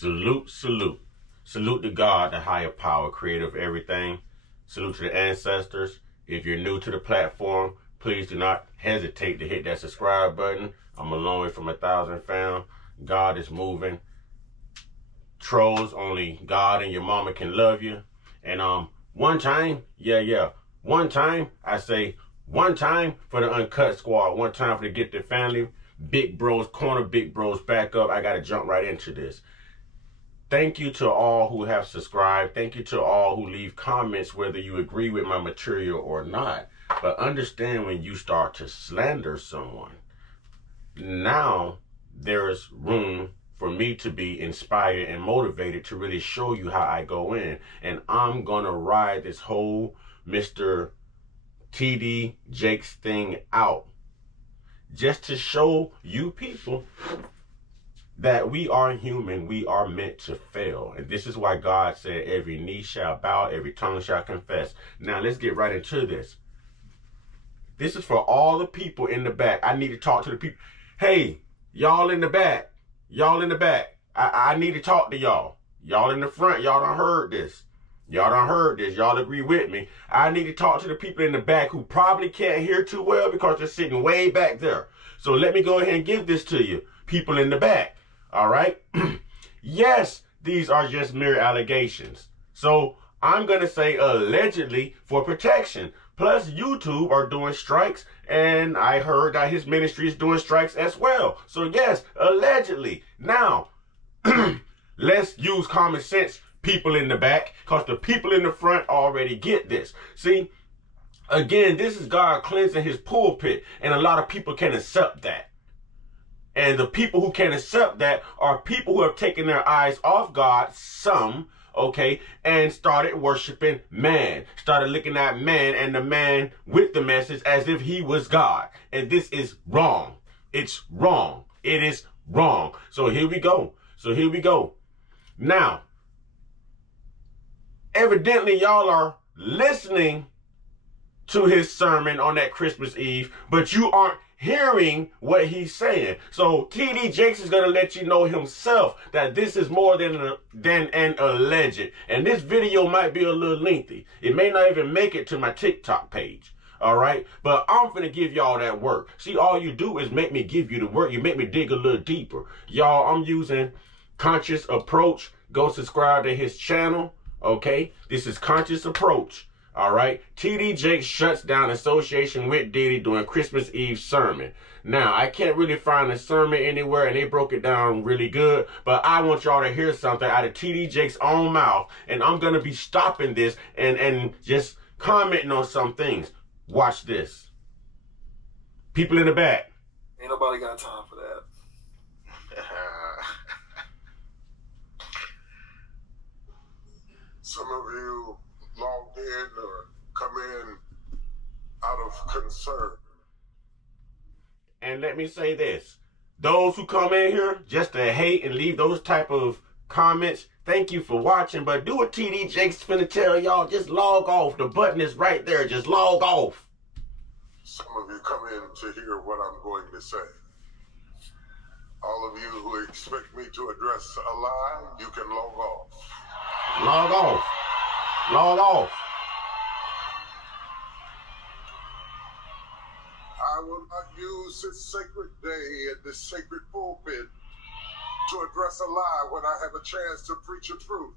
Salute, salute. Salute to God, the higher power, creator of everything. Salute to the ancestors. If you're new to the platform, please do not hesitate to hit that subscribe button. I'm a long way from 1,000 found. God is moving. Trolls, only God and your mama can love you. And one time, one time, I say one time for the Uncut Squad, one time for the Get the Family, Big Bros Corner, Big Bros back up. I got to jump right into this. Thank you to all who have subscribed. Thank you to all who leave comments, whether you agree with my material or not. But understand, when you start to slander someone, now there is room for me to be inspired and motivated to really show you how I go in. And I'm going to ride this whole Mr. TD Jakes thing out, just to show you people that we are human, we are meant to fail. And this is why God said every knee shall bow, every tongue shall confess. Now let's get right into this. This is for all the people in the back. I need to talk to the people. Hey, y'all in the back. Y'all in the back. I need to talk to y'all. Y'all in the front, y'all done heard this. Y'all done heard this. Y'all agree with me. I need to talk to the people in the back who probably can't hear too well because they're sitting way back there. So let me go ahead and give this to you, people in the back. All right. Yes, these are just mere allegations. So I'm going to say allegedly for protection. Plus YouTube are doing strikes, and I heard that his ministry is doing strikes as well. So yes, allegedly. Now, let's use common sense, people in the back, because the people in the front already get this. See, again, this is God cleansing his pulpit, and a lot of people can accept that. And the people who can accept that are people who have taken their eyes off God, some, okay, and started worshiping man, started looking at man and the man with the message as if he was God. And this is wrong. It's wrong. It is wrong. So here we go. Now, evidently y'all are listening to his sermon on that Christmas Eve, but you aren't hearing what he's saying. So TD Jakes is going to let you know himself that this is more than an alleged. And this video might be a little lengthy. It may not even make it to my TikTok page. All right. But I'm going to give y'all that work. See, all you do is make me give you the work. You make me dig a little deeper. Y'all, I'm using Conscious Approach. Go subscribe to his channel. Okay. This is Conscious Approach. All right. TD Jakes shuts down association with Diddy during Christmas Eve sermon. Now, I can't really find a sermon anywhere, and they broke it down really good, but I want y'all to hear something out of TD Jakes' own mouth, and I'm going to be stopping this and just commenting on some things. Watch this. People in the back. Ain't nobody got time for that. Some of you logged in or come in out of concern. And let me say this. Those who come in here just to hate and leave those type of comments, thank you for watching. But do what TD Jakes finna tell y'all. Just log off. The button is right there. Just log off. Some of you come in to hear what I'm going to say. All of you who expect me to address a lie, you can log off. Log off. Log off. I will not use this sacred day at this sacred pulpit to address a lie when I have a chance to preach a truth.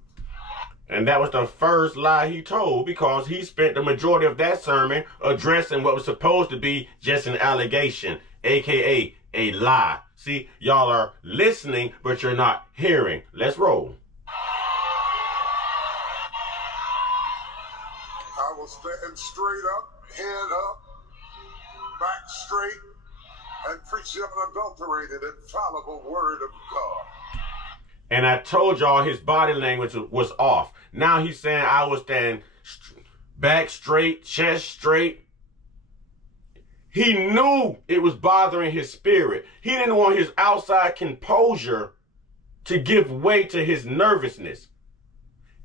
And that was the first lie he told, because he spent the majority of that sermon addressing what was supposed to be just an allegation, aka a lie. See, y'all are listening, but you're not hearing. Let's roll. I will stand straight up, head up, back straight, and preach the unadulterated, infallible word of God. And I told y'all his body language was off. Now he's saying I will stand back straight, chest straight. He knew it was bothering his spirit. He didn't want his outside composure to give way to his nervousness.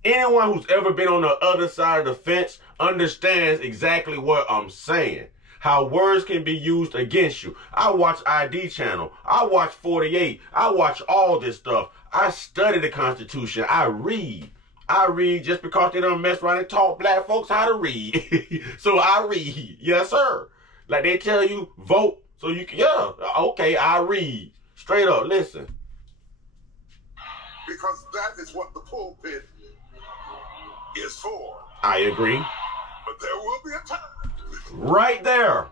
Anyone who's ever been on the other side of the fence understands exactly what I'm saying. How words can be used against you. I watch ID channel. I watch 48. I watch all this stuff. I study the Constitution. I read. Just because they don't mess around and taught black folks how to read. So I read. Yes, sir. Like they tell you, vote so you can, yeah, okay, I read. Straight up, listen. Because that is what the pulpit is for. I agree. But there will be a time. Right there.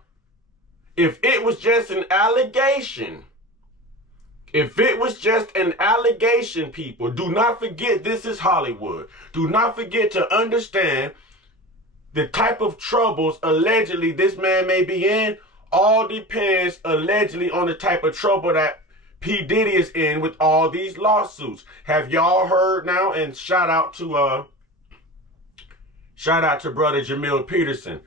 If it was just an allegation, people, do not forget this is Hollywood. Do not forget to understand the type of troubles allegedly this man may be in. All depends allegedly on the type of trouble that P. Diddy is in with all these lawsuits. Have y'all heard now? And shout out to brother Jamil Peterson.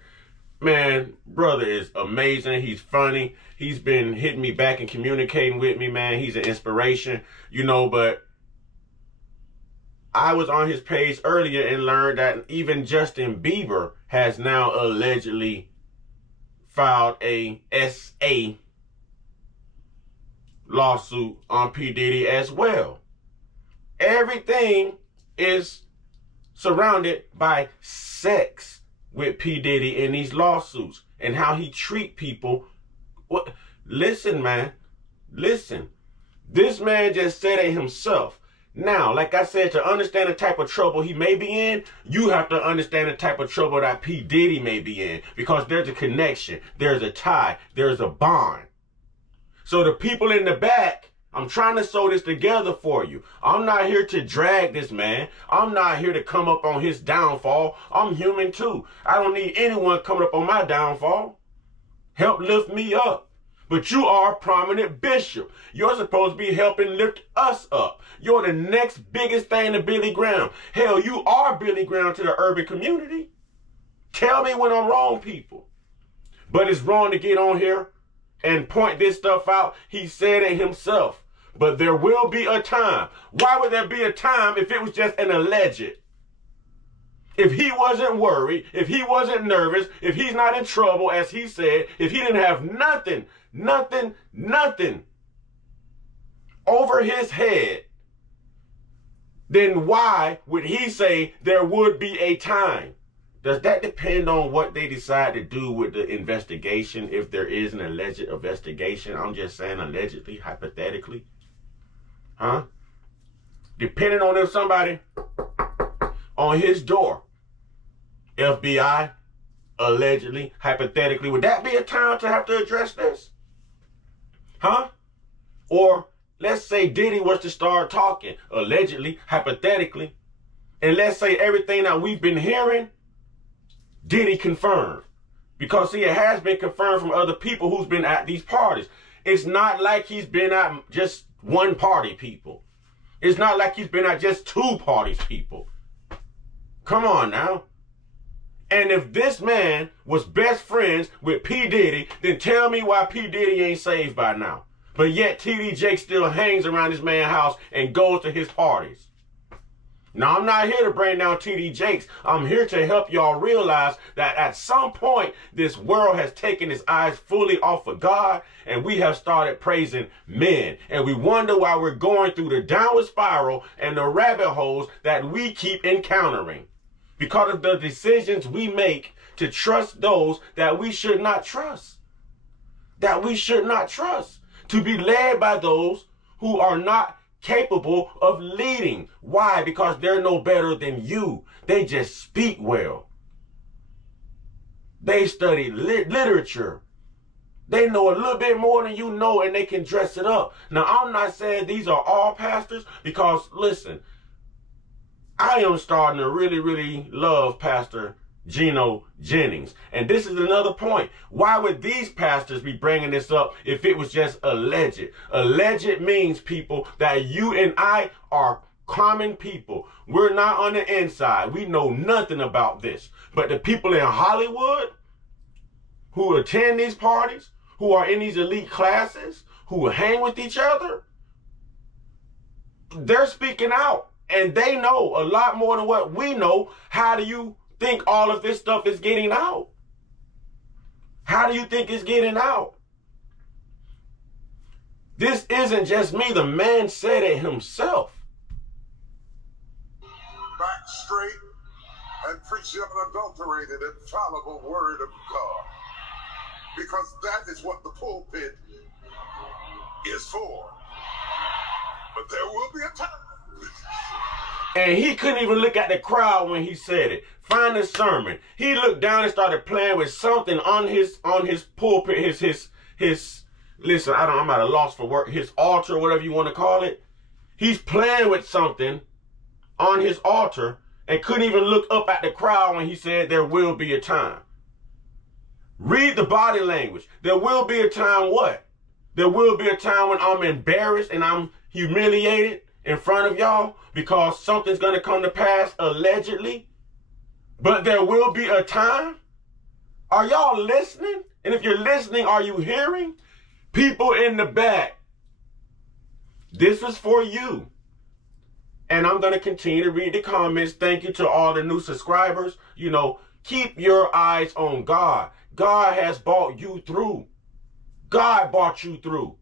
Man, brother is amazing. He's funny. He's been hitting me back and communicating with me, man. He's an inspiration, you know, but I was on his page earlier and learned that even Justin Bieber has now allegedly filed a SA lawsuit on P. Diddy as well. Everything is surrounded by sex with P. Diddy in these lawsuits and how he treat people. What? Listen, man. Listen. This man just said it himself. Now, like I said, to understand the type of trouble he may be in, you have to understand the type of trouble that P. Diddy may be in, because there's a connection, there's a tie, there's a bond. So the people in the back, I'm trying to sew this together for you. I'm not here to drag this man. I'm not here to come up on his downfall. I'm human too. I don't need anyone coming up on my downfall. Help lift me up. But you are a prominent bishop. You're supposed to be helping lift us up. You're the next biggest thing to Billy Graham. Hell, you are Billy Graham to the urban community. Tell me when I'm wrong, people. But it's wrong to get on here and point this stuff out. He said it himself. But there will be a time. Why would there be a time if it was just an alleged? If he wasn't worried, if he wasn't nervous, if he's not in trouble, as he said, if he didn't have nothing over his head, then why would he say there would be a time? Does that depend on what they decide to do with the investigation, if there is an alleged investigation? I'm just saying allegedly, hypothetically. Huh? Depending on if somebody on his door, FBI, allegedly, hypothetically, would that be a time to have to address this? Huh? Or let's say Diddy was to start talking, allegedly, hypothetically, and let's say everything that we've been hearing, Diddy confirmed. Because see, it has been confirmed from other people who's been at these parties. It's not like he's been at just one party, people. It's not like he's been at just two parties, people. Come on now. And if this man was best friends with P. Diddy, then tell me why P. Diddy ain't saved by now. But yet T.D. Jakes still hangs around this man's house and goes to his parties. Now, I'm not here to bring down T.D. Jakes. I'm here to help y'all realize that at some point, this world has taken its eyes fully off of God, and we have started praising men. And we wonder why we're going through the downward spiral and the rabbit holes that we keep encountering. Because of the decisions we make to trust those that we should not trust. That we should not trust. To be led by those who are not capable of leading. Why? Because they're no better than you. They just speak well. They study literature. They know a little bit more than you know, and they can dress it up. Now, I'm not saying these are all pastors, because, listen, I am starting to really love Pastor Gino Jennings. And this is another point. Why would these pastors be bringing this up if it was just alleged? Alleged means, people, that you and I are common people. We're not on the inside. We know nothing about this. But the people in Hollywood who attend these parties, who are in these elite classes, who hang with each other, they're speaking out. And they know a lot more than what we know. How do you think all of this stuff is getting out? How do you think it's getting out? This isn't just me. The man said it himself. straight and preach the unadulterated, infallible word of God. Because that is what the pulpit is for. But there will be a time. And he couldn't even look at the crowd when he said it. Find the sermon. He looked down and started playing with something on his pulpit, his listen, I'm at a loss for word, his altar, whatever you want to call it. He's playing with something on his altar and couldn't even look up at the crowd when he said there will be a time. Read the body language. There will be a time what? There will be a time when I'm embarrassed and I'm humiliated in front of y'all because something's going to come to pass allegedly. But there will be a time. Are y'all listening? And if you're listening, are you hearing? People in the back, this is for you. And I'm going to continue to read the comments. Thank you to all the new subscribers. You know, keep your eyes on God. God has brought you through. God brought you through.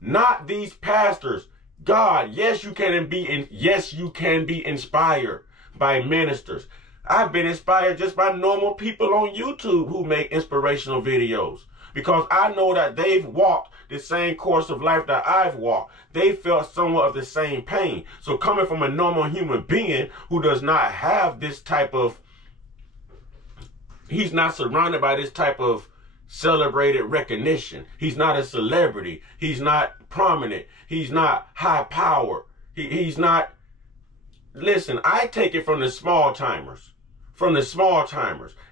Not these pastors. God, yes, you can be inspired by ministers. I've been inspired just by normal people on YouTube who make inspirational videos because I know that they've walked the same course of life that I've walked. They felt somewhat of the same pain. So coming from a normal human being who does not have this type of, he's not surrounded by this type of celebrated recognition. He's not a celebrity. He's not prominent. He's not high power. He's not, listen, I take it from the small timers.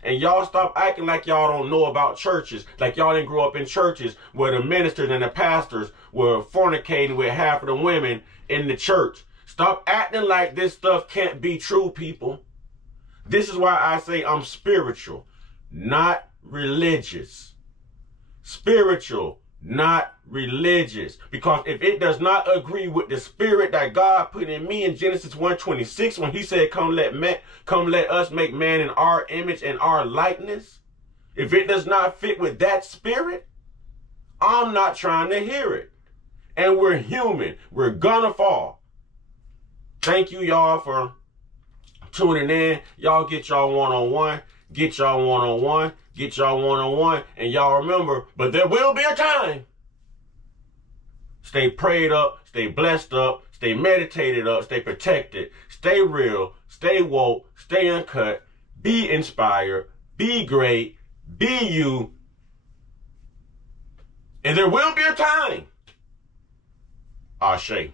And y'all stop acting like y'all don't know about churches, like y'all didn't grow up in churches where the ministers and the pastors were fornicating with half of the women in the church. Stop acting like this stuff can't be true, people. This is why I say I'm spiritual, not religious. Spiritual, not religious. Because if it does not agree with the spirit that God put in me in Genesis 1:26, when he said, come let us make man in our image and our likeness. If it does not fit with that spirit, I'm not trying to hear it. And we're human. We're gonna fall. Thank you, y'all, for tuning in. Y'all get y'all one-on-one. Get y'all one-on-one. Get y'all one-on-one. And y'all remember, but there will be a time. Stay prayed up. Stay blessed up. Stay meditated up. Stay protected. Stay real. Stay woke. Stay uncut. Be inspired. Be great. Be you. And there will be a time. Ashe.